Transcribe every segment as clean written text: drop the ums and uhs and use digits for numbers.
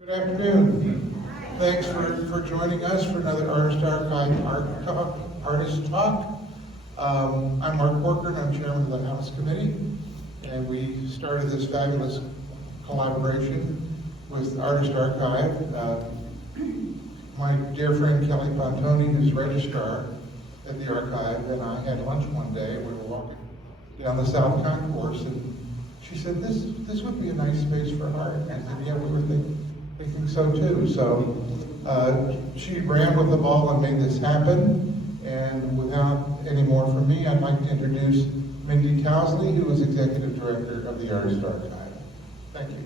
Good afternoon. Thanks for joining us for another Artist Archive Artist Talk. I'm Mark Corcoran, I'm chairman of the House Committee, and we started this fabulous collaboration with Artist Archive. My dear friend Kelly Pontoni, who's registrar at the archive, and I had lunch one day. We were walking down the South Concourse, and she said, this would be a nice space for art. And I said, yeah, we were thinking so too. So she ran with the ball and made this happen. And without any more from me, I'd like to introduce Mindy Towsley, who is Executive Director of the Artist Archive. Thank you.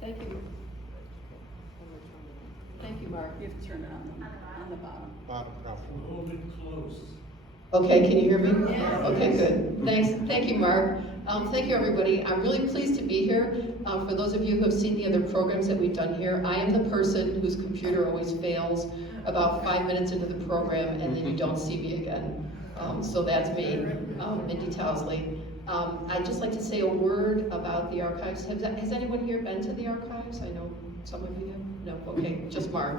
Thank you. Thank you, Mark. You have to turn it on the bottom. Bottom, no. A little bit close. Okay, can you hear me? Yes. Okay, good. Thanks. Thank you, Mark. Thank you, everybody. I'm really pleased to be here. For those of you who have seen the other programs that we've done here, I am the person whose computer always fails about 5 minutes into the program, and then you don't see me again. So that's me, Mindy Towsley. I'd just like to say a word about the archives. Has anyone here been to the archives? I know some of you have. No, okay, just Mark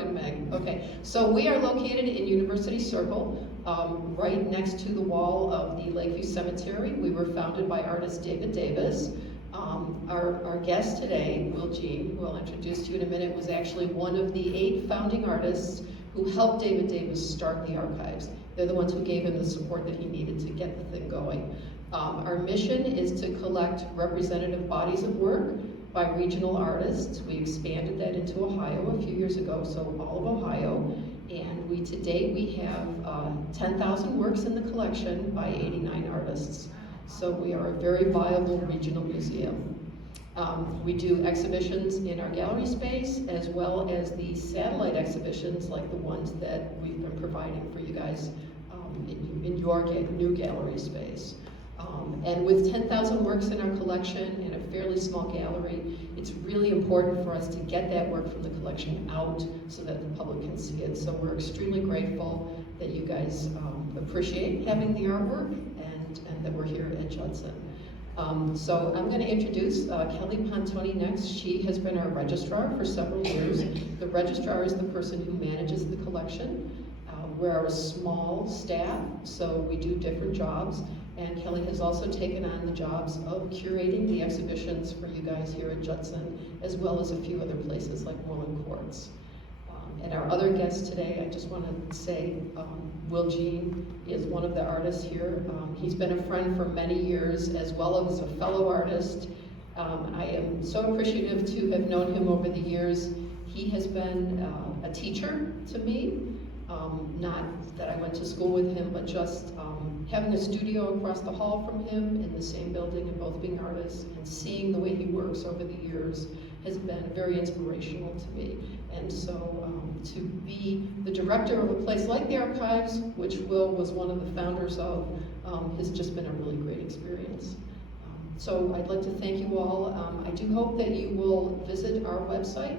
and Meg. Okay, so we are located in University Circle, right next to the wall of the Lakeview Cemetery. We were founded by artist David Davis. Our guest today, Will Jean, who I'll introduce to you in a minute, was actually one of the 8 founding artists who helped David Davis start the archives. They're the ones who gave him the support that he needed to get the thing going. Our mission is to collect representative bodies of work by regional artists. We expanded that into Ohio a few years ago, so all of Ohio. And to date, we have 10,000 works in the collection by 89 artists. So we are a very viable regional museum. We do exhibitions in our gallery space, as well as the satellite exhibitions like the ones that we've been providing for you guys in your new gallery space. And with 10,000 works in our collection and a fairly small gallery, it's really important for us to get that work from the collection out so that the public can see it. So we're extremely grateful that you guys appreciate having the artwork and that we're here at Judson. So I'm going to introduce Kelly Pontoni next. She has been our registrar for several years. The registrar is the person who manages the collection. We're a small staff, so we do different jobs. And Kelly has also taken on the jobs of curating the exhibitions for you guys here at Judson, as well as a few other places like Moreland Courts. And our other guest today, I just want to say, Will Jean is one of the artists here. He's been a friend for many years, as well as a fellow artist. I am so appreciative to have known him over the years. He has been a teacher to me. Not that I went to school with him, but just having a studio across the hall from him in the same building and both being artists and seeing the way he works over the years has been very inspirational to me. And so to be the director of a place like the Archives, which Will was one of the founders of, has just been a really great experience. So I'd like to thank you all. I do hope that you will visit our website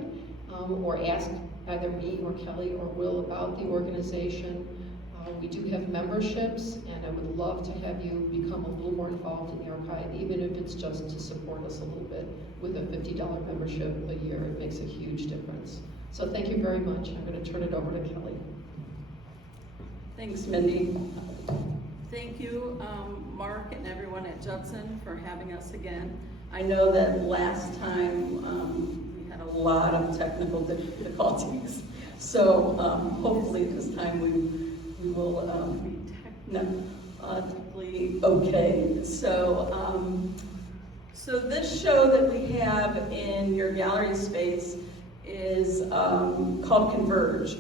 or ask either me or Kelly or Will about the organization. We do have memberships, and I would love to have you become a little more involved in the archive, even if it's just to support us a little bit. With a $50 membership a year, it makes a huge difference. So thank you very much. I'm going to turn it over to Kelly. Thanks, Mindy. Thank you, Mark and everyone at Judson for having us again. I know that last time we had a lot of technical difficulties, so hopefully this time we will be technically okay. So this show that we have in your gallery space is called CONVERGE.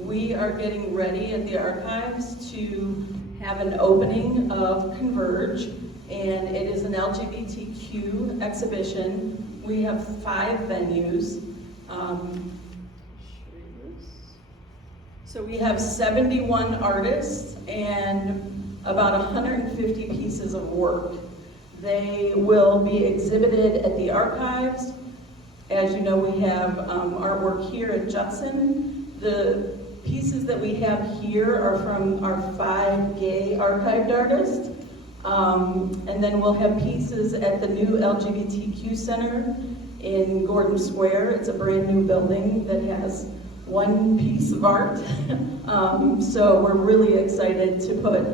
We are getting ready at the archives to have an opening of CONVERGE, and it is an LGBTQ exhibition. We have 5 venues. So we have 71 artists and about 150 pieces of work. They will be exhibited at the archives. As you know, we have artwork here at Judson. The pieces that we have here are from our 5 gay archived artists. And then we'll have pieces at the new LGBTQ Center in Gordon Square. It's a brand new building that has one piece of art. So we're really excited to put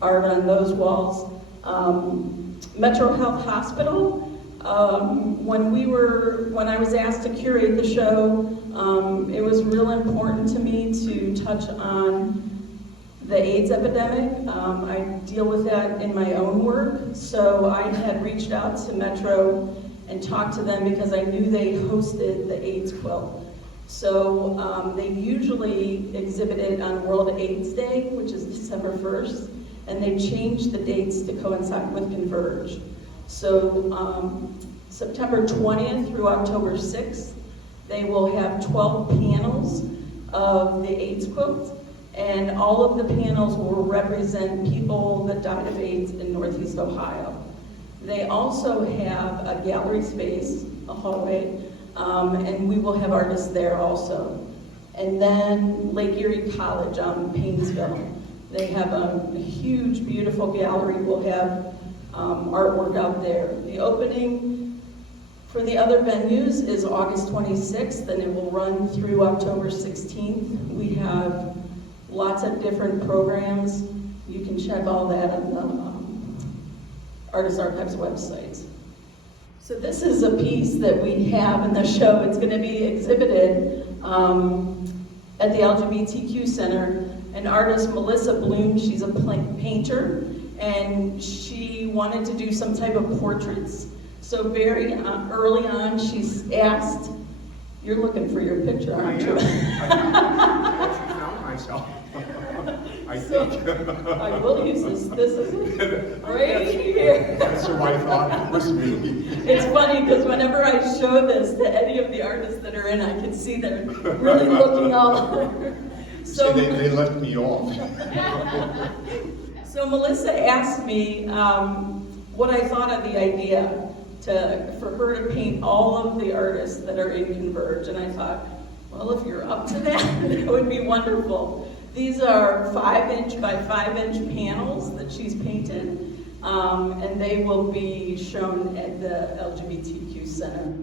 art on those walls. Metro Health Hospital, when I was asked to curate the show, it was real important to me to touch on the AIDS epidemic. I deal with that in my own work, so I had reached out to Metro and talked to them because I knew they hosted the AIDS quilt. So they usually exhibited on World AIDS Day, which is December 1st, and they changed the dates to coincide with CONVERGE. So September 20th through October 6th, they will have 12 panels of the AIDS quilt, and all of the panels will represent people that died of AIDS in Northeast Ohio. They also have a gallery space, a hallway, and we will have artists there also. And then Lake Erie College out in Painesville. They have a huge, beautiful gallery. We'll have artwork out there. The opening for the other venues is August 26th, and it will run through October 16th. We have lots of different programs. You can check all that on the Artist Archives website. So this is a piece that we have in the show. It's going to be exhibited at the LGBTQ Center. An artist, Melissa Bloom, she's a painter, and she wanted to do some type of portraits. So very early on, she's asked, you're looking for your picture, aren't you? I actually found myself. I think. I will use this. This is right here. That's who I thought it was me. It's funny because whenever I show this to any of the artists that are in, I can see they're really looking all. So they left me off. So Melissa asked me what I thought of the idea for her to paint all of the artists that are in CONVERGE, and I thought, well, if you're up to that, it would be wonderful. These are 5-inch by 5-inch panels that she's painted, and they will be shown at the LGBTQ Center.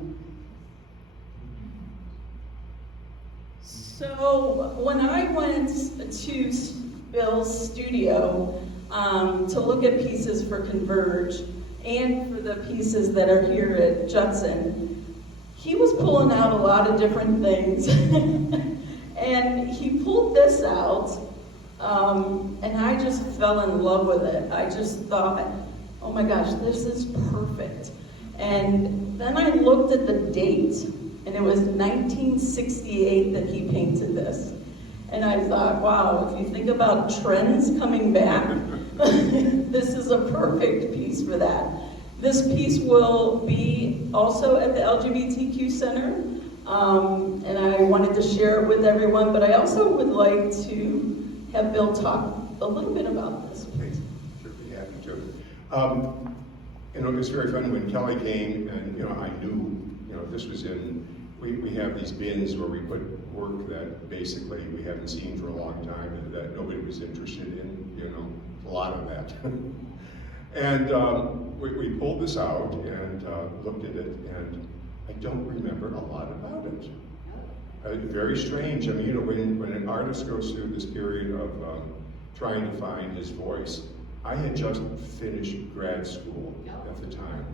So when I went to Bill's studio to look at pieces for CONVERGE and for the pieces that are here at Judson, he was pulling out a lot of different things. And he pulled this out, and I just fell in love with it. I just thought, oh my gosh, this is perfect. And then I looked at the date, and it was 1968 that he painted this. And I thought, wow, if you think about trends coming back, this is a perfect piece for that. This piece will be also at the LGBTQ Center, and I wanted to share it with everyone, but I also would like to have Bill talk a little bit about this. Please, sure, be happy to. It was very fun when Kelly came, and I knew, this was in. We have these bins where we put work that basically we haven't seen for a long time and that nobody was interested in, a lot of that. And we pulled this out and looked at it, and I don't remember a lot about it. Very strange. I mean, when an artist goes through this period of trying to find his voice, I had just finished grad school at the time.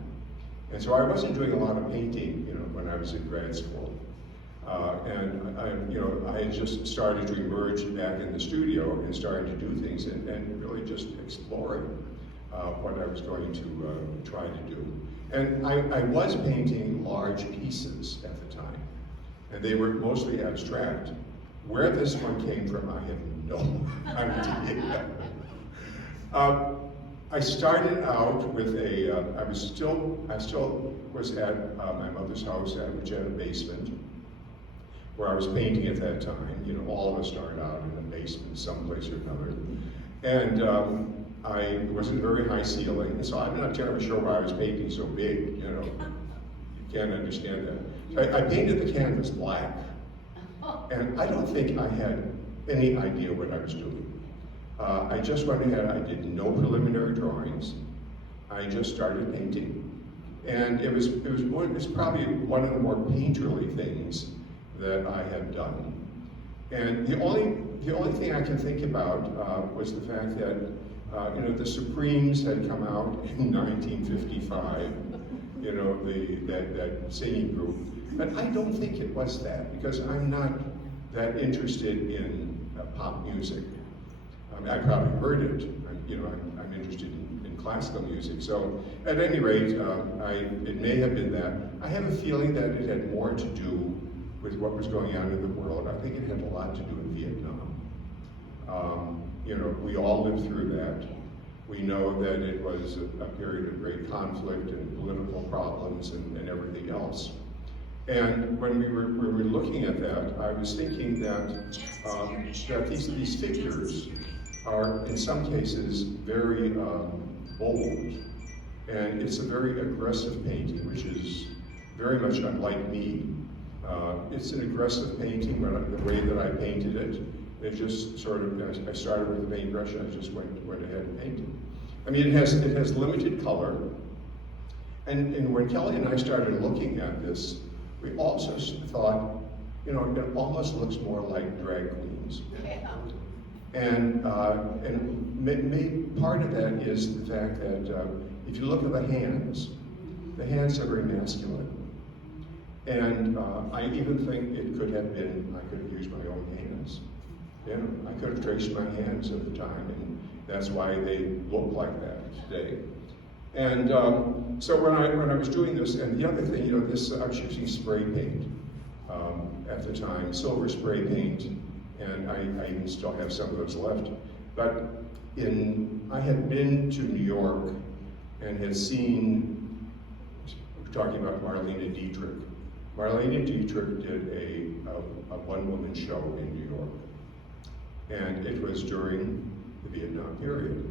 And so I wasn't doing a lot of painting, when I was in grad school. And I had just started to emerge back in the studio and started to do things and really just exploring what I was going to try to do. And I was painting large pieces at the time, and they were mostly abstract. Where this one came from, I have no idea. I started out with I still was at my mother's house at Regina Basement, where I was painting at that time. All of us started out in a basement, someplace or another. And I wasn't very high ceiling, so I'm not terribly sure why I was painting so big, You can't understand that. So I painted the canvas black, and I don't think I had any idea what I was doing. I just went ahead, I did no preliminary drawings. I just started painting. And it's probably one of the more painterly things that I have done. And the only thing I can think about was the fact that the Supremes had come out in 1955, that singing group. But I don't think it was that, because I'm not that interested in pop music. I probably heard it. I'm interested in classical music. So at any rate, it may have been that. I have a feeling that it had more to do with what was going on in the world. I think it had a lot to do with Vietnam. We all lived through that. We know that it was a period of great conflict and political problems and everything else. And when we were looking at that, I was thinking that these figures are, in some cases, very bold. And it's a very aggressive painting, which is very much unlike me. It's an aggressive painting, but the way that I painted it just sort of, I started with a paintbrush and I just went ahead and painted. I mean, it has limited color. And when Kelly and I started looking at this, we also thought, it almost looks more like drag queens. And part of that is the fact that if you look at the hands are very masculine. And I even think it could have been, I could have used my own hands. I could have traced my hands at the time, and that's why they look like that today. And so when I was doing this, and the other thing, I was using spray paint at the time, silver spray paint, and I even still have some of those left. But I had been to New York and had seen, talking about Marlene Dietrich. Marlene Dietrich did a one-woman show in New York, and it was during the Vietnam period.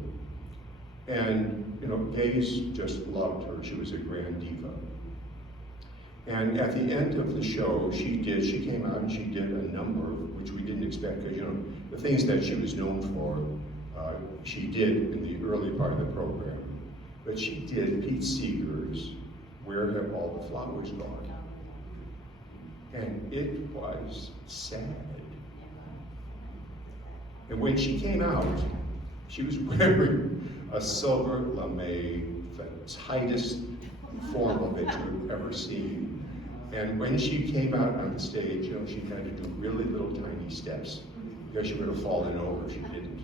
And gays just loved her. She was a grand diva. And at the end of the show, she came out and she did a number which we didn't expect, because the things that she was known for, she did in the early part of the program. But she did Pete Seeger's "Where Have All the Flowers Gone?" And it was sad. And when she came out, she was wearing a silver lame, the tightest formal that you've ever seen. And when she came out on the stage, she had to do really little tiny steps, because she would have fallen over. She didn't.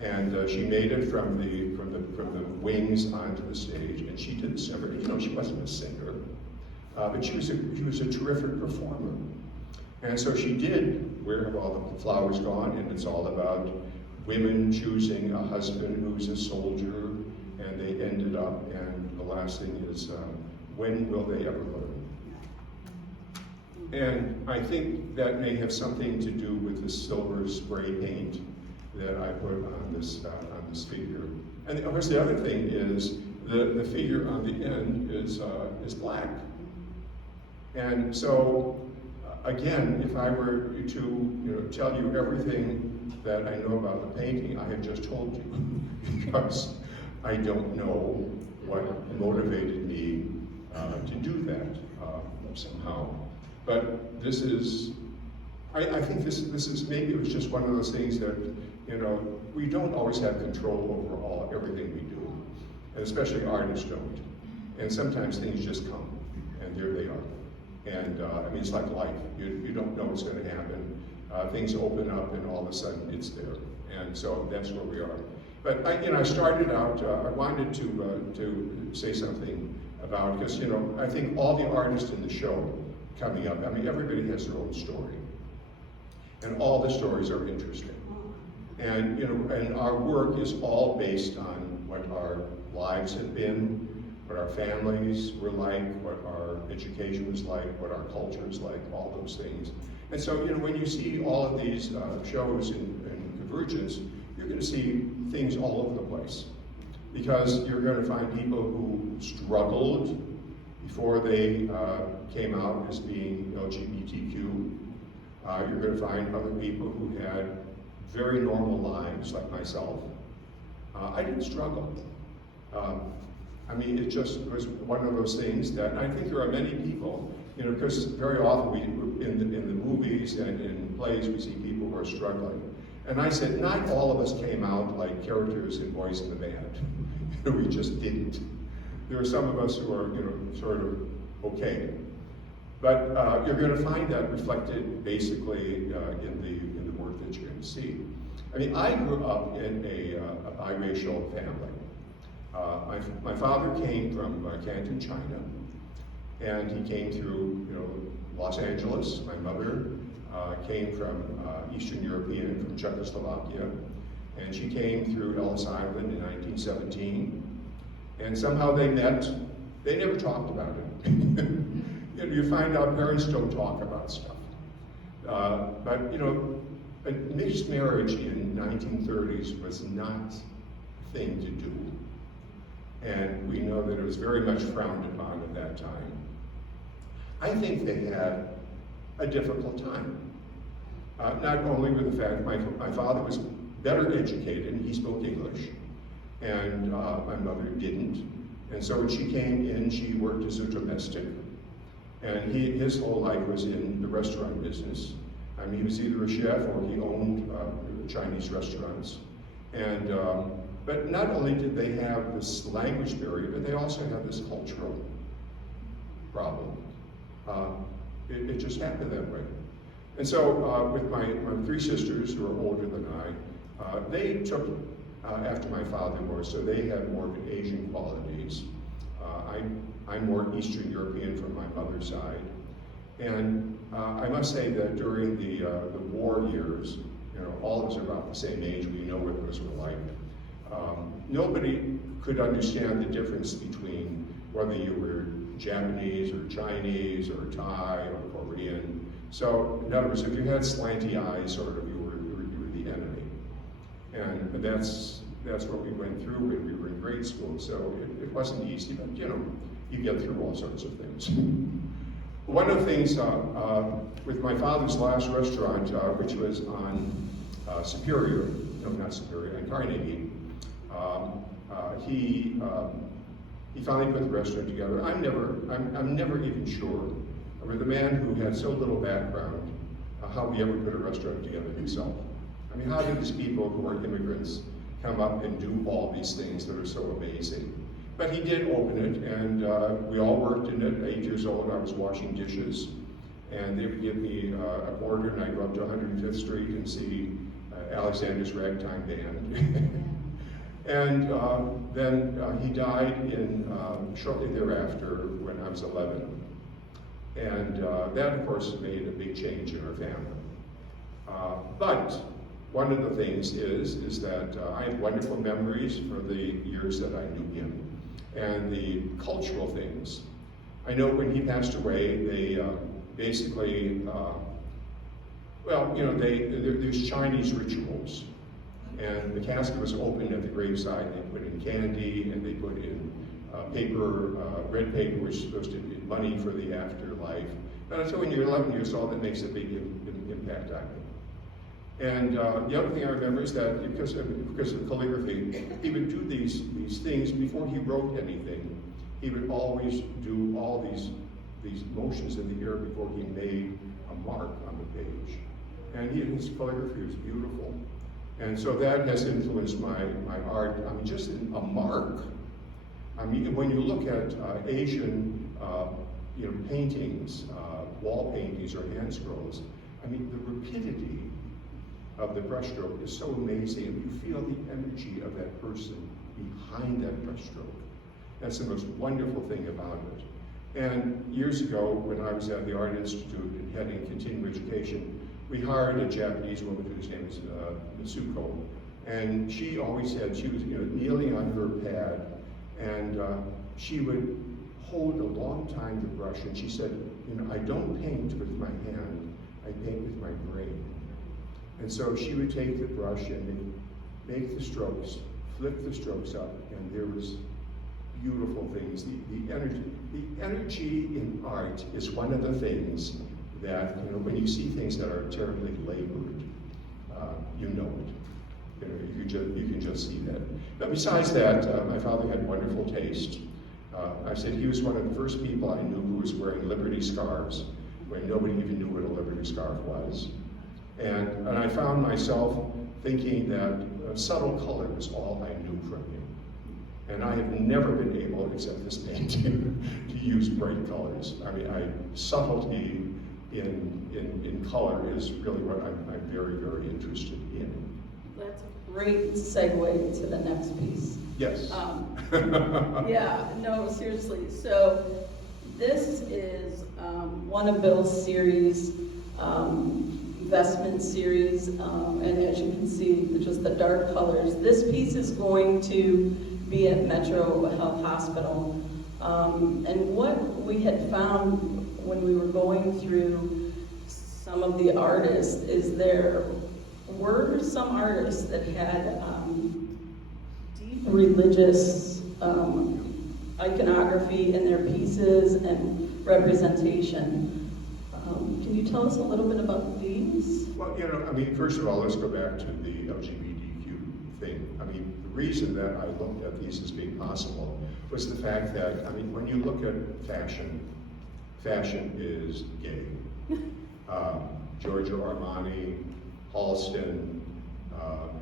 And she made it from the wings onto the stage, and she did several. She wasn't a singer, but she was a terrific performer. And so she did "Where Have All the Flowers Gone?" And it's all about women choosing a husband who's a soldier, and they ended up, and the last thing is, when will they ever learn? And I think that may have something to do with the silver spray paint that I put on this figure. And of course, the other thing is the figure on the end is black. And so, again, if I were to tell you everything that I know about the painting, I have just told you, because I don't know what motivated me to do that somehow. But this is, I think this is, maybe it was just one of those things that, we don't always have control over everything we do, and especially artists don't. And sometimes things just come, and there they are. And it's like life. You don't know what's going to happen. Things open up, and all of a sudden it's there. And so that's where we are. But I started out. I wanted to say something about, because I think all the artists in the show coming up. Everybody has their own story, and all the stories are interesting. And and our work is all based on what our lives have been, what our families were like, what our education was like, what our culture is like, all those things. And so, when you see all of these shows in Convergence, you're going to see things all over the place. Because you're going to find people who struggled before they came out as being LGBTQ. You're going to find other people who had very normal lives, like myself. I didn't struggle. I mean, it just was one of those things that I think there are many people, you know, because very often in the movies and in plays we see people who are struggling. And I said, not all of us came out like characters in Boys in the Band. We just didn't. There are some of us who are, you know, sort of okay. But you're going to find that reflected basically in the work that you're going to see. I mean, I grew up in a biracial family. My father came from Canton, China, and he came through, you know, Los Angeles. My mother came from Eastern European, from Czechoslovakia, and she came through Ellis Island in 1917. And somehow they met. They never talked about it. You find out parents don't talk about stuff. But you know, a mixed marriage in 1930s was not a thing to do. And we know that it was very much frowned upon at that time. I think they had a difficult time. Not only with the fact my father was better educated and he spoke English, and my mother didn't. And so when she came in, she worked as a domestic. And his whole life was in the restaurant business. I mean, he was either a chef or he owned Chinese restaurants. And but not only did they have this language barrier, but they also had this cultural problem. It just happened that way. And so with my three sisters, who are older than I, they took after my father more, so they had more of an Asian qualities. I'm more Eastern European from my mother's side. And I must say that during the war years, you know, all of us are about the same age, we know what those were like. Nobody could understand the difference between whether you were Japanese or Chinese or Thai or Korean. So in other words, if you had slanty eyes, sort of, you were the enemy. And that's what we went through when we were in grade school. So it wasn't easy, but you know, you get through all sorts of things. One of the things with my father's last restaurant, which was on Superior, no, not Superior, on Carnegie, he finally put the restaurant together. I'm never even sure. I mean, the man who had so little background, how he ever put a restaurant together himself. I mean, how did these people who are immigrants come up and do all these things that are so amazing? But he did open it, and we all worked in it. 8 years old, I was washing dishes, and they would give me a quarter, and I'd go up to 105th Street and see Alexander's Ragtime Band. And then he died shortly thereafter when I was 11. And that, of course, made a big change in our family. But one of the things is that I have wonderful memories for the years that I knew him. And the cultural things. I know when he passed away, they basically, well, you know, there's Chinese rituals. And the casket was opened at the graveside. They put in candy, and they put in paper, red paper, which is supposed to be money for the afterlife. And so when you're 11 years old, that makes a big impact on me. And the other thing I remember is that because of calligraphy, he would do these things before he wrote anything. He would always do all these motions in the air before he made a mark on the page. And his calligraphy was beautiful. And so that has influenced my art. I mean, just a mark. I mean, when you look at Asian, you know, paintings, wall paintings or hand scrolls, I mean, the rapidity of the brushstroke is so amazing. You feel the energy of that person behind that brushstroke. That's the most wonderful thing about it. And years ago, when I was at the Art Institute and heading continuing education, we hired a Japanese woman whose name is Mitsuko. And she always said, she was, you know, kneeling on her pad, and she would hold a long time the brush, and she said, you know, I don't paint with my hand, I paint with my brain. And so she would take the brush and make the strokes, flip the strokes up, and there was beautiful things. The energy in art is one of the things that, you know, when you see things that are terribly labored, you know it. You know, you can just see that. But besides that, my father had wonderful taste. I said he was one of the first people I knew who was wearing Liberty scarves when nobody even knew what a Liberty scarf was. And I found myself thinking that subtle color was all I knew from him. And I have never been able, except this painting, to use bright colors. I mean, subtlety in color is really what I'm very, very interested in. That's a great segue to the next piece. Yes. Yeah, no, seriously. So this is one of Bill's series, Vestment series, and as you can see, just the dark colors. This piece is going to be at Metro Health Hospital. And what we had found when we were going through some of the artists is there were some artists that had deep religious iconography in their pieces and representation. Can you tell us a little bit about these? Well, I mean, first of all, let's go back to the LGBTQ thing. I mean, the reason that I looked at these as being possible was the fact that, I mean, when you look at fashion, fashion is gay. Giorgio Armani, Halston,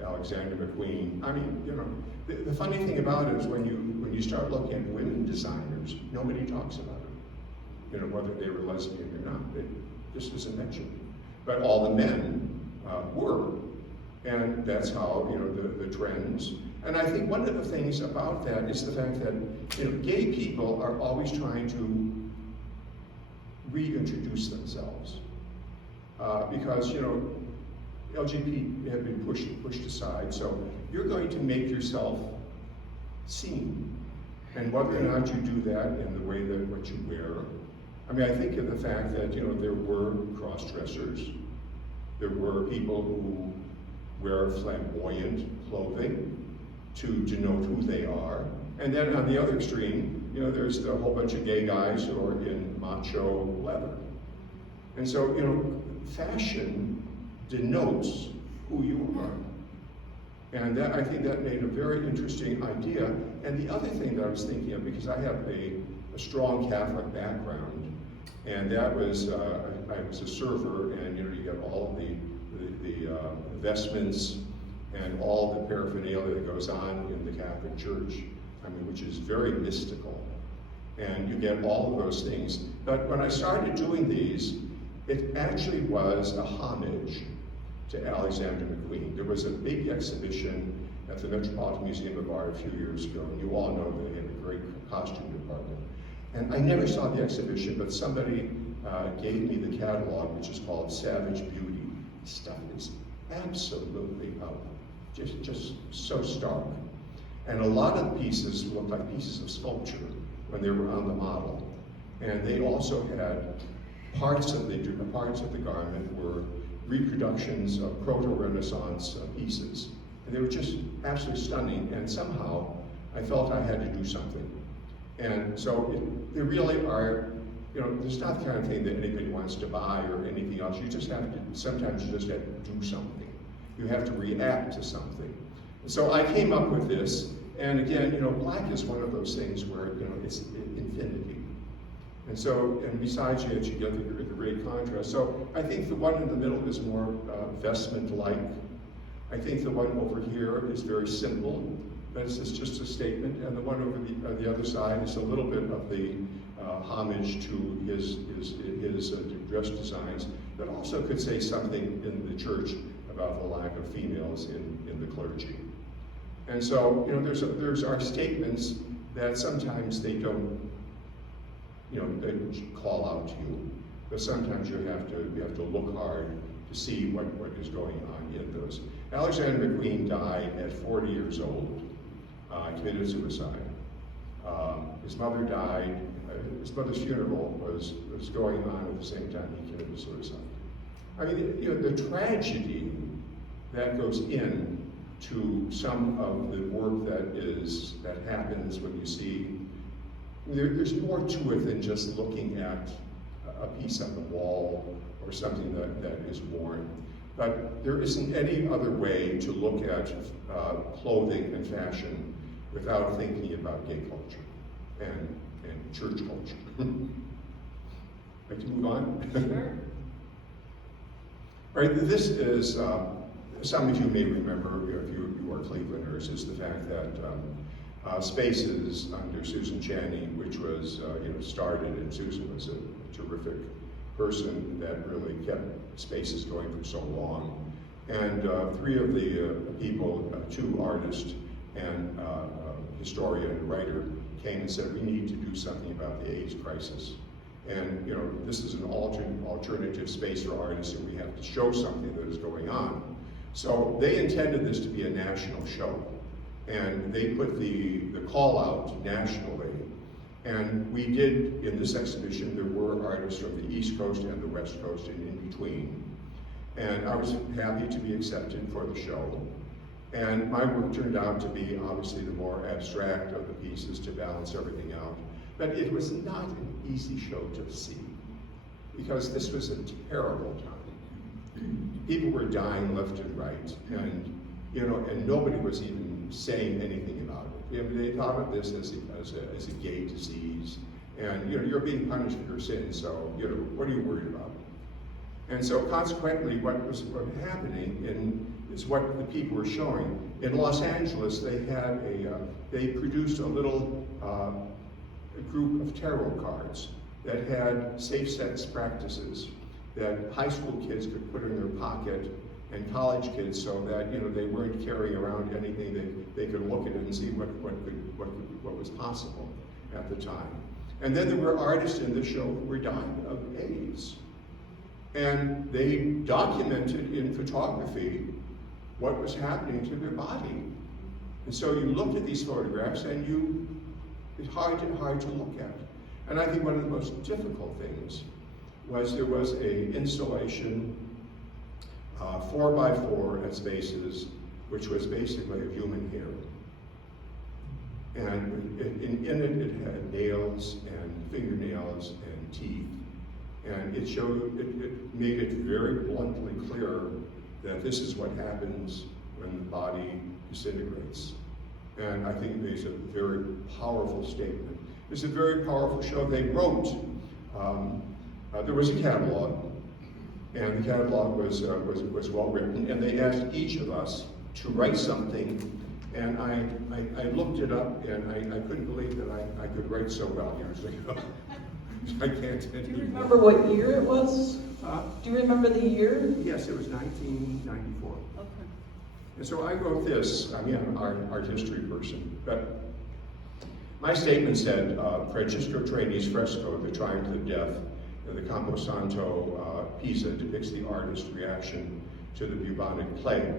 Alexander McQueen. I mean, the funny thing about it is when you start looking at women designers, nobody talks about it. Whether they were lesbian or not, it just isn't mentioned. But all the men were, and that's how the trends. And I think one of the things about that is the fact that gay people are always trying to reintroduce themselves because LGBT have been pushed aside. So you're going to make yourself seen, and whether or not you do that in the way that what you wear. I mean, I think of the fact that there were cross-dressers, there were people who wear flamboyant clothing to denote who they are, and then on the other extreme, there's a whole bunch of gay guys who are in macho leather. And so, fashion denotes who you are. And I think that made a very interesting idea. And the other thing that I was thinking of, because I have a strong Catholic background, and that was, I was a server, and you get all of the vestments and all the paraphernalia that goes on in the Catholic Church, I mean, which is very mystical. And you get all of those things. But when I started doing these, it actually was a homage to Alexander McQueen. There was a big exhibition at the Metropolitan Museum of Art a few years ago, and you all know that they had a great costume department. And I never saw the exhibition, but somebody gave me the catalog, which is called Savage Beauty. The stuff is absolutely just so stark. And a lot of the pieces looked like pieces of sculpture when they were on the model. And they also had parts of the garment were reproductions of proto-Renaissance pieces. And they were just absolutely stunning, and somehow I felt I had to do something. And so they really are, there's not the kind of thing that anybody wants to buy or anything else. You just have to, sometimes you just have to do something. You have to react to something. So I came up with this, and again, black is one of those things where, it's infinity. And so, and besides you get the great contrast. So I think the one in the middle is more vestment-like. I think the one over here is very simple, but it's just a statement. And the one over the other side is a little bit of the homage to his dress designs, but also could say something in the church about the lack of females in the clergy. And so, there's our statements that sometimes they don't, they call out to you, but sometimes you have to look hard to see what is going on in those. Alexander McQueen died at 40 years old, committed suicide. His mother died. His mother's funeral was going on at the same time he committed suicide. I mean, the tragedy that goes in to some of the work that happens when you see. There's more to it than just looking at a piece on the wall or something that is worn. But there isn't any other way to look at clothing and fashion without thinking about gay culture. And church culture. Like to move on? Sure. All right, this is, some of you may remember, if you are Clevelanders, is the fact that Spaces under Susan Channing, which was started, and Susan was a terrific person that really kept Spaces going for so long. And three of the people, two artists and historian and writer, came and said, we need to do something about the AIDS crisis. And this is an alternative space for artists, and we have to show something that is going on. So they intended this to be a national show, and they put the call out nationally. And we did, in this exhibition, there were artists from the East Coast and the West Coast and in between. And I was happy to be accepted for the show. And my work turned out to be obviously the more abstract of the pieces to balance everything out. But it was not an easy show to see, because this was a terrible time. People were dying left and right, and and nobody was even saying anything about it. They thought of this as a gay disease, and you're being punished for your sins, so what are you worried about? And so consequently, what was happening is what the people were showing. In Los Angeles, they produced a little group of tarot cards that had safe sex practices that high school kids could put in their pocket, and college kids, so that they weren't carrying around anything that they could look at it and see what was possible at the time. And then there were artists in the show who were dying of AIDS. And they documented in photography what was happening to their body. And so you looked at these photographs, and it's hard to look at. And I think one of the most difficult things was there was an installation 4x4 at Spaces, which was basically a human hair. And in it had nails and fingernails and teeth. And it made it very bluntly clear that this is what happens when the body disintegrates. And I think it makes a very powerful statement. It's a very powerful show. They wrote, there was a catalog, and the catalog was well written, and they asked each of us to write something, and I looked it up, and I couldn't believe that I could write so well years ago. I can't. Do you remember what year it was? Do you remember the year? Yes, it was 1994. Okay. And so I wrote this. I'm an art history person, but my statement said, Francisco Trani's fresco, The Triumph of Death, the Camposanto Pisa, depicts the artist's reaction to the bubonic plague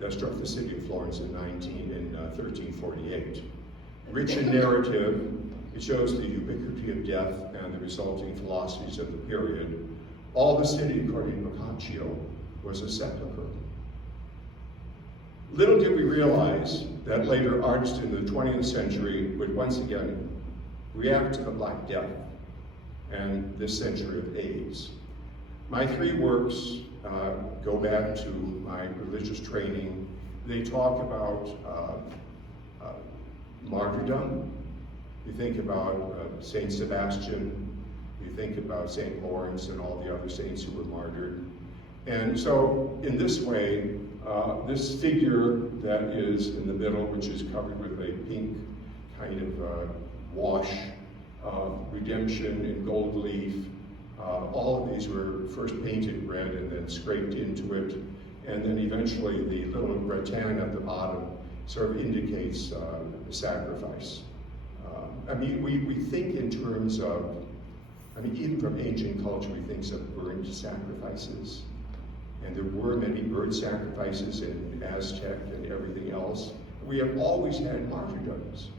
that struck the city of Florence in 1348. Rich in narrative, it shows the ubiquity of death and the resulting philosophies of the period. All the city, according to Boccaccio, was a sepulchre. Little did we realize that later artists in the 20th century would once again react to the Black Death and this century of AIDS. My three works go back to my religious training. They talk about martyrdom. You think about Saint Sebastian, you think about Saint Lawrence and all the other saints who were martyred. And so in this way, this figure that is in the middle, which is covered with a pink kind of wash, redemption in gold leaf, all of these were first painted red and then scraped into it. And then eventually the little rattan at the bottom sort of indicates the sacrifice. I mean, we think in terms of, even from ancient culture, we think of burned sacrifices. And there were many bird sacrifices in Aztec and everything else. We have always had martyrdoms.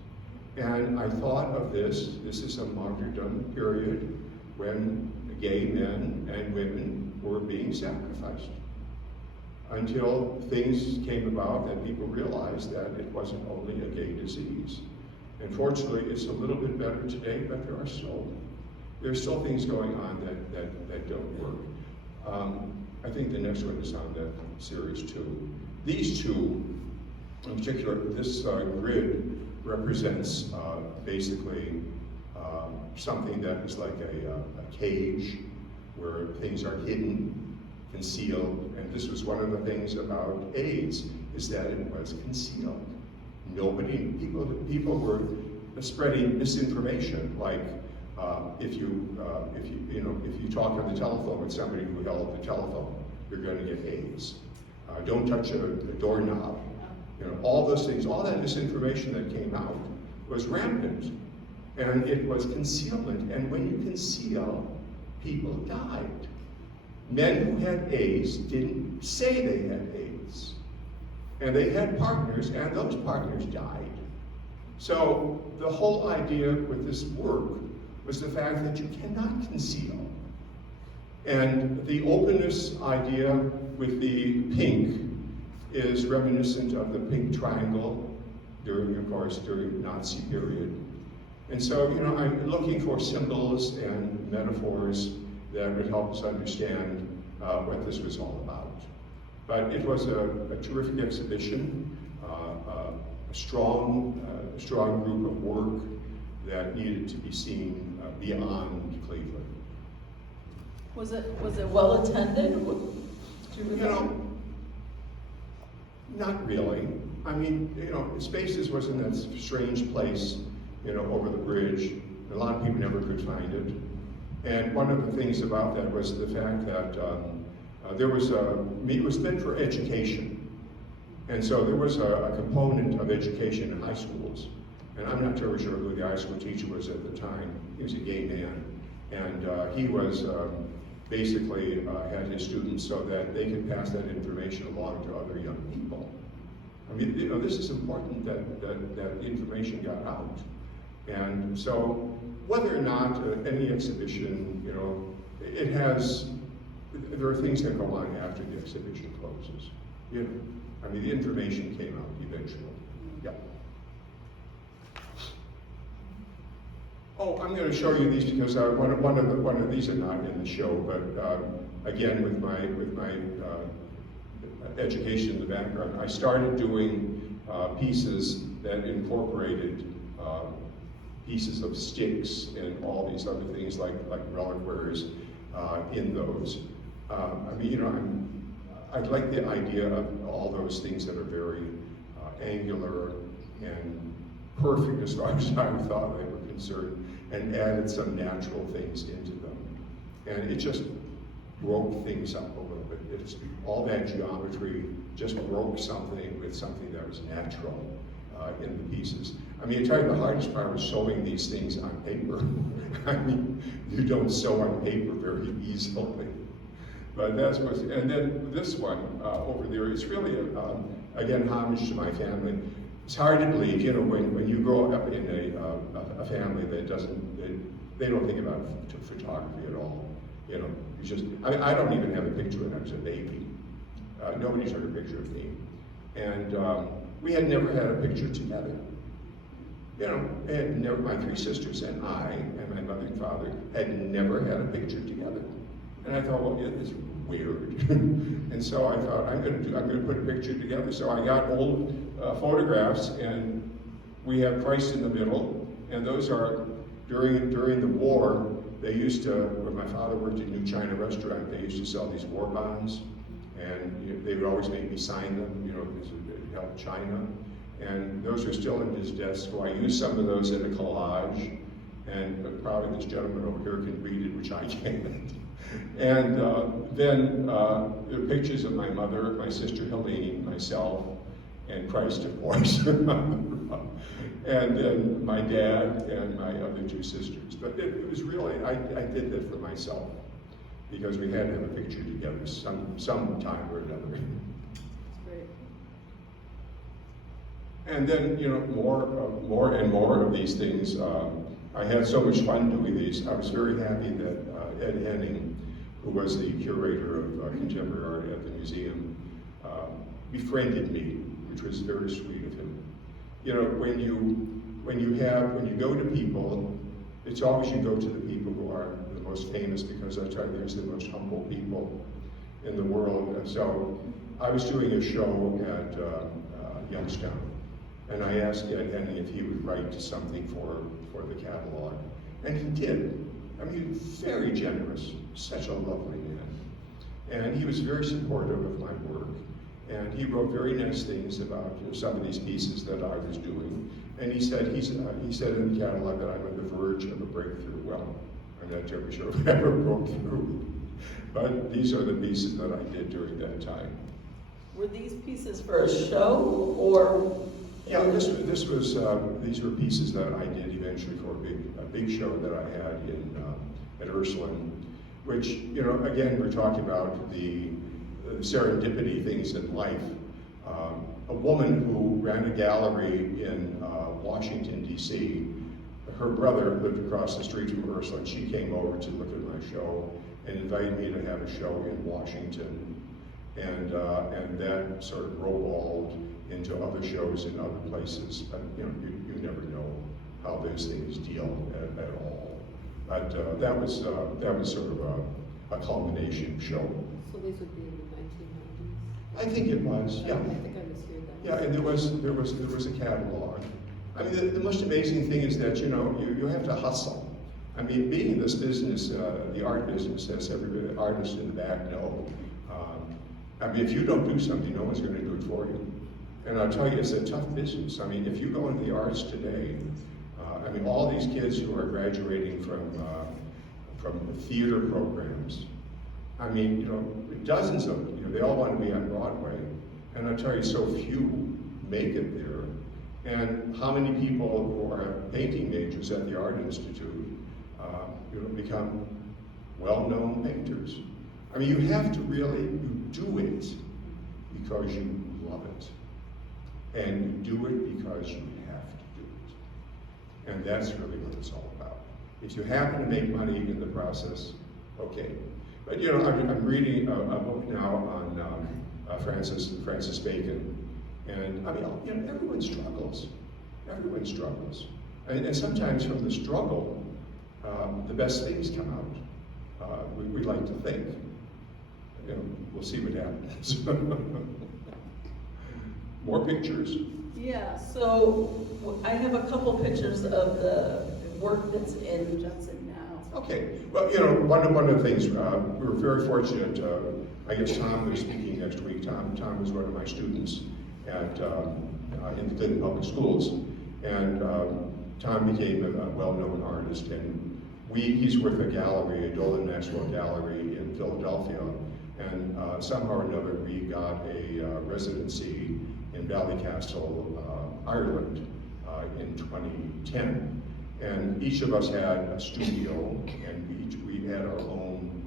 And I thought of this is a martyrdom period when gay men and women were being sacrificed. Until things came about that people realized that it wasn't only a gay disease. And fortunately, it's a little bit better today, but there's still things going on that don't work. I think the next one is on that series too. These two, in particular, this grid represents basically something that is like a cage where things are hidden, concealed, and this was one of the things about AIDS, is that it was concealed. People were spreading misinformation, like if you talk on the telephone with somebody who held the telephone, you're going to get AIDS. Don't touch a doorknob. All those things, all that misinformation that came out was rampant, and it was concealment. And when you conceal, people died. Men who had AIDS didn't say they had AIDS, and they had partners, and those partners died. So the whole idea with this work was the fact that you cannot conceal. And the openness idea with the pink is reminiscent of the pink triangle during the Nazi period. And so, I'm looking for symbols and metaphors that would help us understand what this was all about. But it was a terrific exhibition, a strong group of work that needed to be seen beyond Cleveland. Was it well attended? Not really. I mean, Spaces was in that strange place, over the bridge. A lot of people never could find it. And one of the things about that was the fact that it was meant for education. And so there was a component of education in high schools. And I'm not terribly sure who the high school teacher was at the time. He was a gay man. And he was basically had his students so that they could pass that information along to other young people. I mean, this is important that information got out. And so whether or not any exhibition, there are things that go on after the exhibition closes. I mean, the information came out eventually. Yeah. Oh, I'm going to show you these because one of these are not in the show, but again, with my education in the background, I started doing pieces that incorporated pieces of sticks and all these other things like reliquaries in those. I mean, I like the idea of all those things that are very angular and perfect as far as I thought they were concerned, and added some natural things into them. And it just broke things up a little bit. All that geometry just broke something with something that was natural in the pieces. I mean, I tell you, the hardest part was sewing these things on paper. I mean, you don't sew on paper very easily. But that's what, and then this one over there, it's really, again, homage to my family. It's hard to believe, when you grow up in a family that they don't think about photography at all. I don't even have a picture when I was a baby. Nobody took a picture of me. And we had never had a picture together. My three sisters and I, and my mother and father, had never had a picture together. And I thought, well, it's weird. And so I thought, I'm going to put a picture together. So I got old photographs, and we have Christ in the middle. And those are during the war. They used to, when my father worked at a New China restaurant, they used to sell these war bonds, and they would always make me sign them, because it helped China. And those are still in his desk, so I used some of those in a collage, and probably this gentleman over here can read it, which I can't. And then there are pictures of my mother, my sister Helene, myself, and Christ, of course. And then my dad and my other two sisters. But it was really, I did that for myself, because we had to have a picture together some time or another. Great. And then, more and more of these things. I had so much fun doing these. I was very happy that Ed Henning, who was the curator of contemporary art at the museum, befriended me, which was very sweet of him. When you go to people, it's always you go to the people who are the most famous, because that's right, there's the most humble people in the world. And so I was doing a show at Youngstown, and I asked Ed Henning if he would write something for the catalog. And he did. I mean, very generous, such a lovely man. And he was very supportive of my work. And he wrote very nice things about some of these pieces that I was doing. And he said in the catalog that I'm on the verge of a breakthrough. Well, I'm not terribly sure if I ever broke through. But these are the pieces that I did during that time. Were these pieces for a show, or? Yeah, these were pieces that I did eventually for a big show that I had at Ursuline, which, again, we're talking about the serendipity things in life. A woman who ran a gallery in Washington, D.C., her brother lived across the street from Ursuline. She came over to look at my show and invited me to have a show in Washington. And that sort of rolled into other shows in other places. But you never know how those things deal at all. But that was sort of a culmination show. So these would be in the 1990s? I think it was, yeah. I think I was here then. Yeah, and there was a catalog. I mean, the most amazing thing is that you have to hustle. I mean, being in this business, the art business, as every artist in the back know. I mean, if you don't do something, no one's going to do it for you. And I'll tell you, it's a tough business. I mean, if you go into the arts today, I mean, all these kids who are graduating from theater programs, I mean, dozens of them, they all want to be on Broadway. And I'll tell you, so few make it there. And how many people who are painting majors at the Art Institute, become well-known painters? I mean, you have to you do it because you love it. And you do it because you have to do it. And that's really what it's all about. If you happen to make money in the process, okay. But I'm reading a book now on Francis Bacon. And I mean, everyone struggles. Everyone struggles. And sometimes from the struggle, the best things come out. We like to think. We'll see what happens. More pictures. Yeah, so I have a couple pictures of the work that's in Judson now. Okay, well, one of the things, we were very fortunate, I guess Tom was speaking next week. Tom was one of my students in the Clinton Public Schools. And Tom became a well-known artist, and he's with a gallery, a Dolan Maxwell Gallery in Philadelphia. And somehow or another, we got a residency in Ballycastle, Ireland, in 2010. And each of us had a studio, and we had our own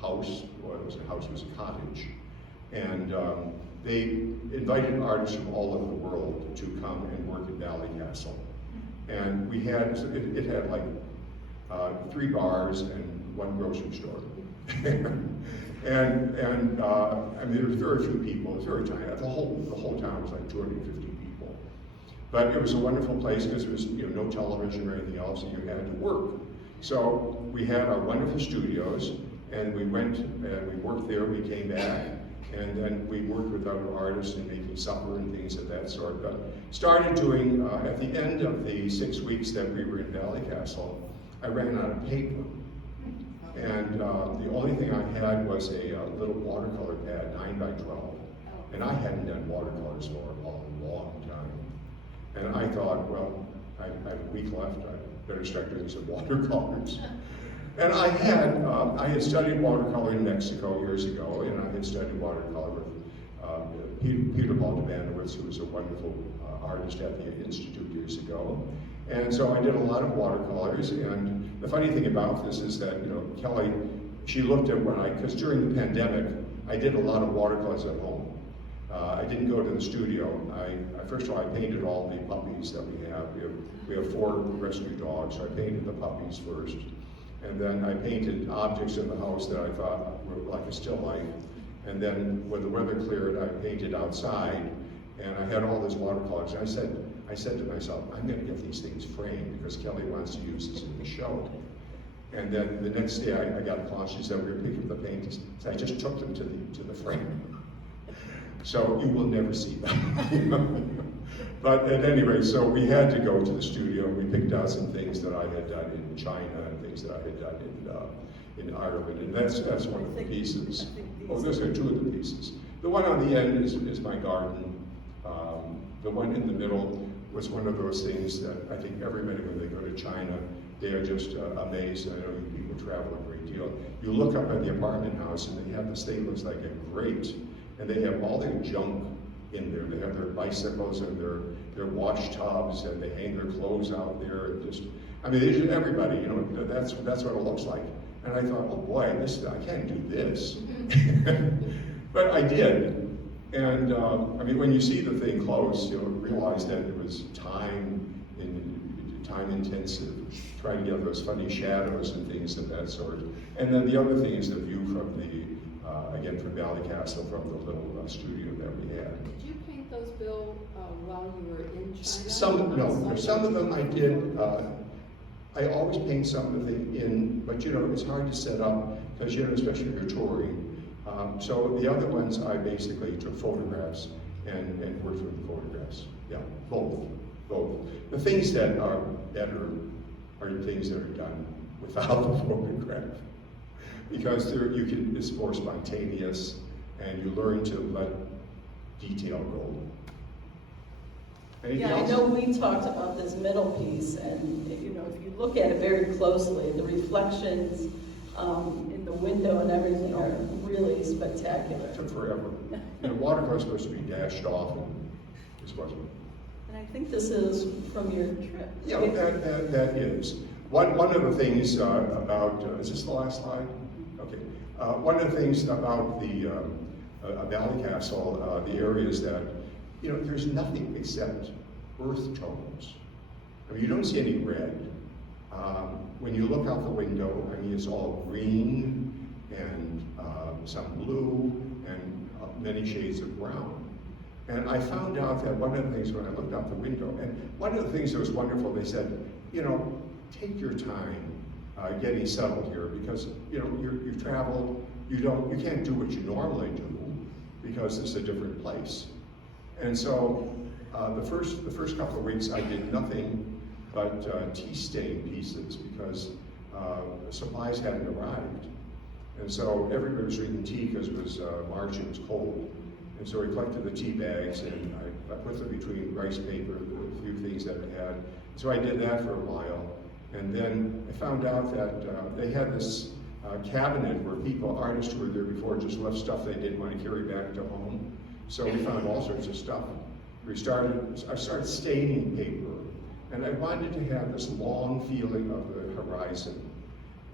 house. Well, it was a house, it was a cottage. And they invited artists from all over the world to come and work at Ballycastle. And we had, it had like 3 bars and 1 grocery store. And I mean, there was very few people. It was very tiny. The whole town was like 250 people. But it was a wonderful place because there was no television or anything else, and you had to work. So we had our wonderful studios, and we went and we worked there. We came back, and then we worked with other artists and making supper and things of that sort. But started doing at the end of the 6 weeks that we were in Ballycastle, I ran out of paper. And the only thing I had was a little watercolor pad, 9 by 12. And I hadn't done watercolors for a long time. And I thought, well, I have a week left, I better start doing some watercolors. And I had studied watercolor in Mexico years ago, and I had studied watercolor with Peter Paul Devanowitz, who was a wonderful artist at the Institute years ago. And so I did a lot of watercolors, and the funny thing about this is that, Kelly, she looked at because during the pandemic, I did a lot of watercolors at home. I didn't go to the studio. First of all, I painted all the puppies that we have. We have 4 rescue dogs, so I painted the puppies first. And then I painted objects in the house that I thought were like a still life. And then when the weather cleared, I painted outside, and I had all these watercolors. And I said to myself, I'm going to get these things framed because Kelly wants to use this in the show. And then the next day I got a call, she said, we're going to pick up the paintings. So I just took them to the frame. So you will never see them. But at any rate, so we had to go to the studio. We picked out some things that I had done in China and things that I had done in Ireland, and that's one of the pieces. Oh, those are two of the pieces. The one on the end is my garden. The one in the middle was one of those things that I think everybody, when they go to China, they are just amazed. I know you people travel a great deal. You look up at the apartment house and they have this thing that looks like a grate, and they have all their junk in there. They have their bicycles and their wash tubs, and they hang their clothes out there. And just, I mean, they just, everybody, you know, that's what it looks like. And I thought, oh boy, I can't do this. But I did. And I mean, when you see the thing close, you'll realize that it was time intensive, trying to get those funny shadows and things of that sort. And then the other thing is the view from again, from Ballycastle, from the little studio that we had. Did you paint those, Bill, while you were in China? Some of them I did. I always paint some of the thing in, but you know, it's hard to set up, because you know, especially if you're touring. So the other ones, I basically took photographs and worked with the photographs. Yeah, both. The things that are better are things that are done without the photograph, because it's more spontaneous, and you learn to let detail go. Anything Yeah, else? I know we talked about this middle piece, and you know, if you look at it very closely, the reflections in the window and everything are really spectacular. It took forever. And the watercolor was supposed to be dashed off, and this wasn't. And I think this is from your trip. Yeah, that is. One of the things about, is this the last slide? Okay. One of the things about the Ballycastle, the area is that, you know, there's nothing except earth tones. I mean, you don't see any red. When you look out the window, I mean, it's all green and some blue and many shades of brown. And I found out that one of the things when I looked out the window, and one of the things that was wonderful, they said, you know, take your time getting settled here, because you know you've traveled, you can't do what you normally do because this is a different place. And so the first couple of weeks I did nothing but tea stain pieces, because supplies hadn't arrived. And so everybody was drinking tea because it was March, it was cold. And so we collected the tea bags, and I put them between rice paper, a few things that I had. So I did that for a while. And then I found out that they had this cabinet where artists who were there before, just left stuff they didn't want to carry back to home. So we found all sorts of stuff. I started staining paper, and I wanted to have this long feeling of the horizon.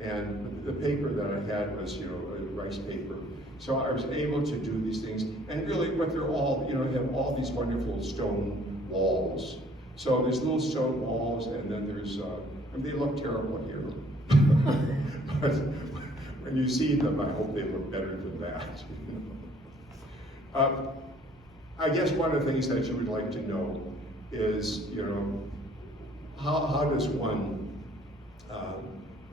And the paper that I had was, you know, rice paper. So I was able to do these things, and really what they're all, you know, they have all these wonderful stone walls. So there's little stone walls, and then there's, and they look terrible here. But when you see them, I hope they look better than that. I guess one of the things that you would like to know is, you know, how does one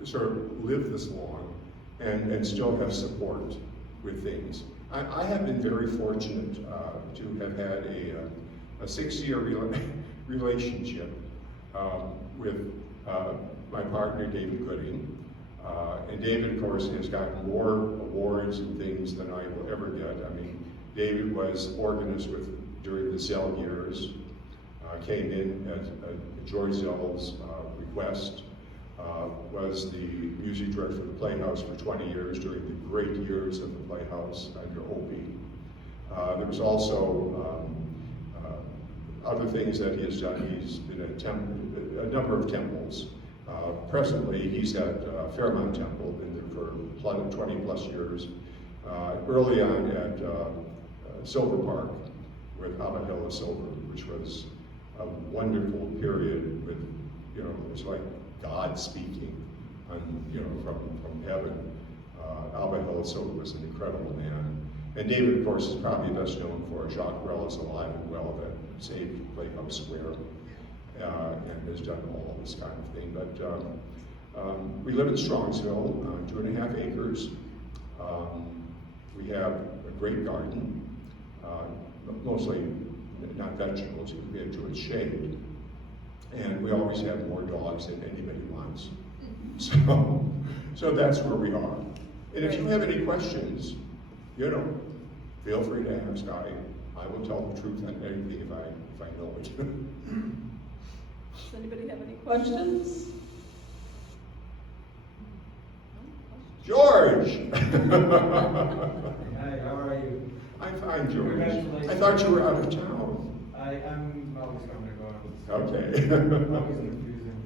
sort of live this long and still have support with things? I have been very fortunate to have had a 6-year relationship with my partner, David Gooding. And David, of course, has gotten more awards and things than I will ever get. I mean, David was organist during the Zell years, came in at George Zell's request, was the music director for the Playhouse for 20 years during the great years of the Playhouse under Opie. There was also other things that he has done. He's been at a number of temples. Presently, he's at Fairmount Temple, been there for 20 plus years. Early on at Silver Park with Abba Hill Silver, which was a wonderful period with, you know, it was like God speaking, you know, from heaven. Abba Hill Silver was an incredible man. And David, of course, is probably best known for Jacques Brel is alive and well that saved Playhouse Square. And has done all this kind of thing. But we live in Strongsville, 2.5 acres. We have a great garden, mostly not vegetables, you can get to its shade. And we always have more dogs than anybody wants. So that's where we are. And if you have any questions, you know, feel free to ask. I will tell the truth on anything if I know it. Does anybody have any questions? George! Hi, how are you? I'm fine, George. Congratulations. I thought you were out of town. I'm always coming and going. Okay. Always confusing.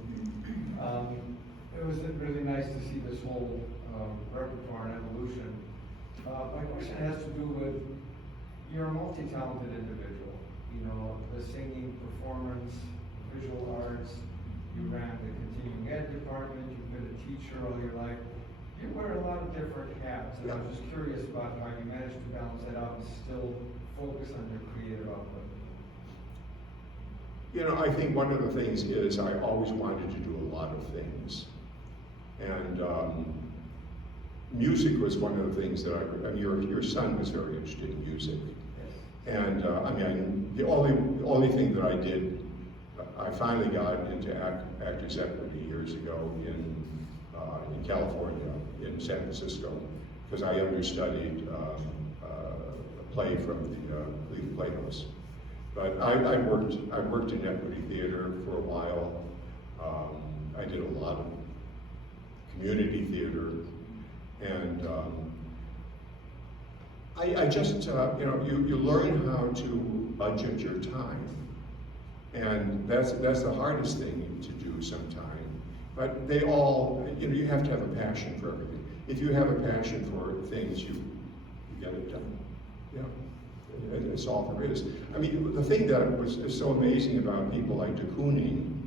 It was really nice to see this whole repertoire and evolution. My question has to do with, you're a multi-talented individual. You know, the singing, performance, visual arts, you ran the continuing ed department, you've been a teacher all your life. You wear a lot of different hats, and I was just curious about how you managed to balance that out and still focus on your creative output. You know, I think one of the things is I always wanted to do a lot of things. And music was one of the things that I mean, your son was very interested in music. And I mean, the only thing that I did, I finally got into Actors Equity years ago in California, in San Francisco, because I understudied a play from the Cleveland Playhouse. But I worked in equity theater for a while. I did a lot of community theater, and I just you know, you learn how to budget your time, and that's the hardest thing to do sometimes. But they all, you know, you have to have a passion for everything. If you have a passion for things, you get it done. Yeah. That's all there is. I mean, the thing that is so amazing about people like de Kooning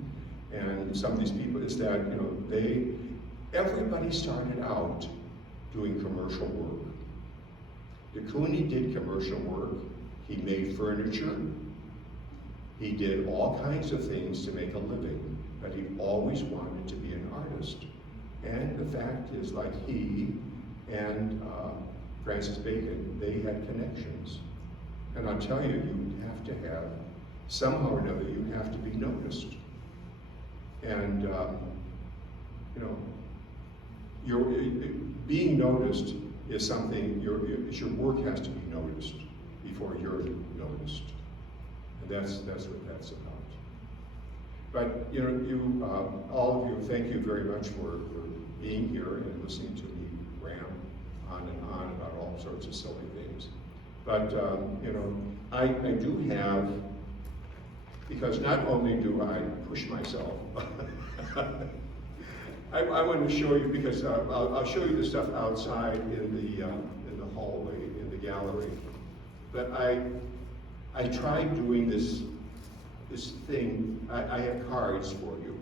and some of these people is that, you know, everybody started out doing commercial work. De Kooning did commercial work. He made furniture. He did all kinds of things to make a living, but he always wanted to be an artist. And the fact is, like he and Francis Bacon, they had connections. And I'll tell you, you have to have, somehow or another, you have to be noticed. And, you know, being noticed is something, your work has to be noticed before you're noticed. And that's what that's about. But, you know, all of you, thank you very much for being here and listening to me ram on and on about all sorts of silly things. But, you know, I do have, because not only do I push myself, I want to show you, because I'll show you the stuff outside in the hallway, in the gallery. But I tried doing this thing. I have cards for you.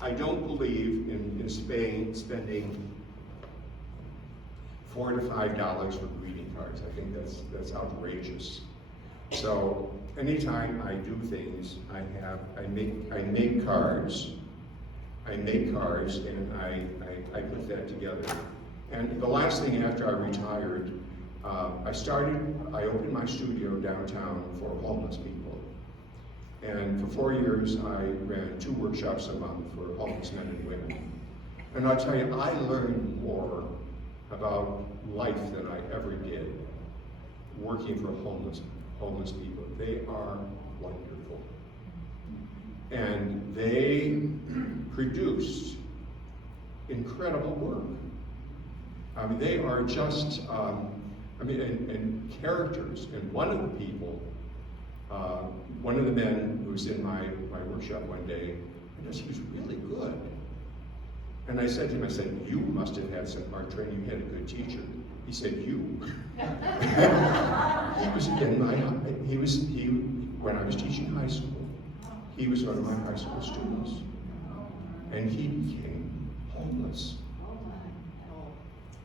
I don't believe in Spain spending $4 to $5 for greeting cards. I think that's outrageous. So anytime I do things, I make cards. I make cards and I put that together. And the last thing after I retired, I opened my studio downtown for homeless people. And for 4 years, I ran 2 workshops a month for homeless men and women. And I'll tell you, I learned more about life than I ever did working for homeless people. They are wonderful. And they produce incredible work. I mean, they are just, and characters. And one of the people, one of the men who was in my workshop one day, I guess he was really good. And I said to him, I said, you must have had some art training, you had a good teacher. He said, you. When I was teaching high school, he was one of my high school students. And he became homeless.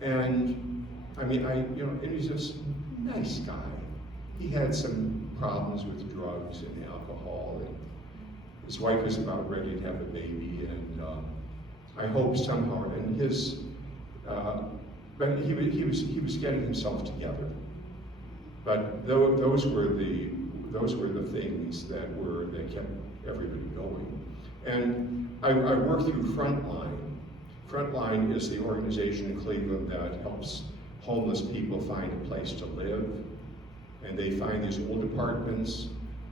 And I mean, and he's this nice guy. He had some problems with drugs and alcohol, and his wife was about ready to have a baby, and I hope somehow, and but he was getting himself together. But those were the those were the things that kept everybody going. And I worked through Frontline. Frontline is the organization in Cleveland that helps homeless people find a place to live. And they find these old apartments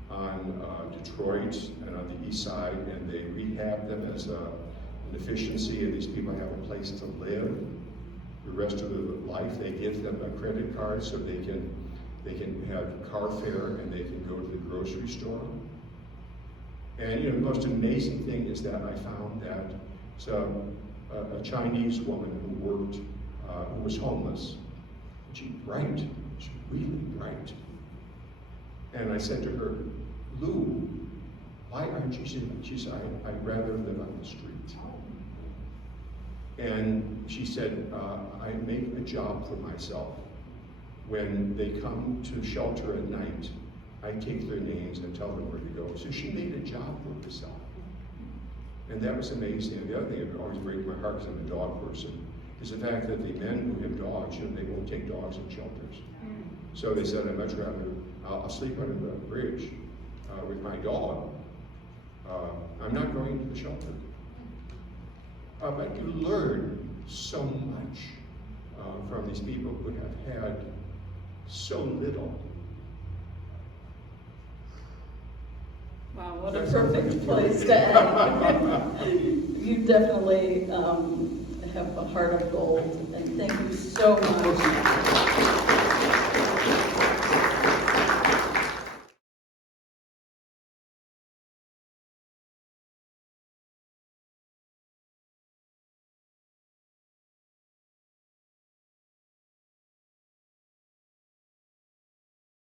on Detroit and on the east side, and they rehab them as an efficiency, and these people have a place to live the rest of their life. They give them a credit card so they can have car fare and they can go to the grocery store. And the most amazing thing is that I found that a Chinese woman who worked, who was homeless. She's bright, she's really bright. And I said to her, Lou, why aren't you? She said, I'd rather live on the street. And she said, I make a job for myself. When they come to shelter at night, I take their names and tell them where to go. So she made a job for herself. And that was amazing. And the other thing that always breaks my heart, because I'm a dog person, is the fact that the men who have dogs, they won't take dogs in shelters. So they said, I'd much rather, I'll sleep under the bridge with my dog. I'm not going to the shelter. But you learn so much from these people who have had so little. Wow, what a perfect place to end. You definitely have a heart of gold, and thank you so much.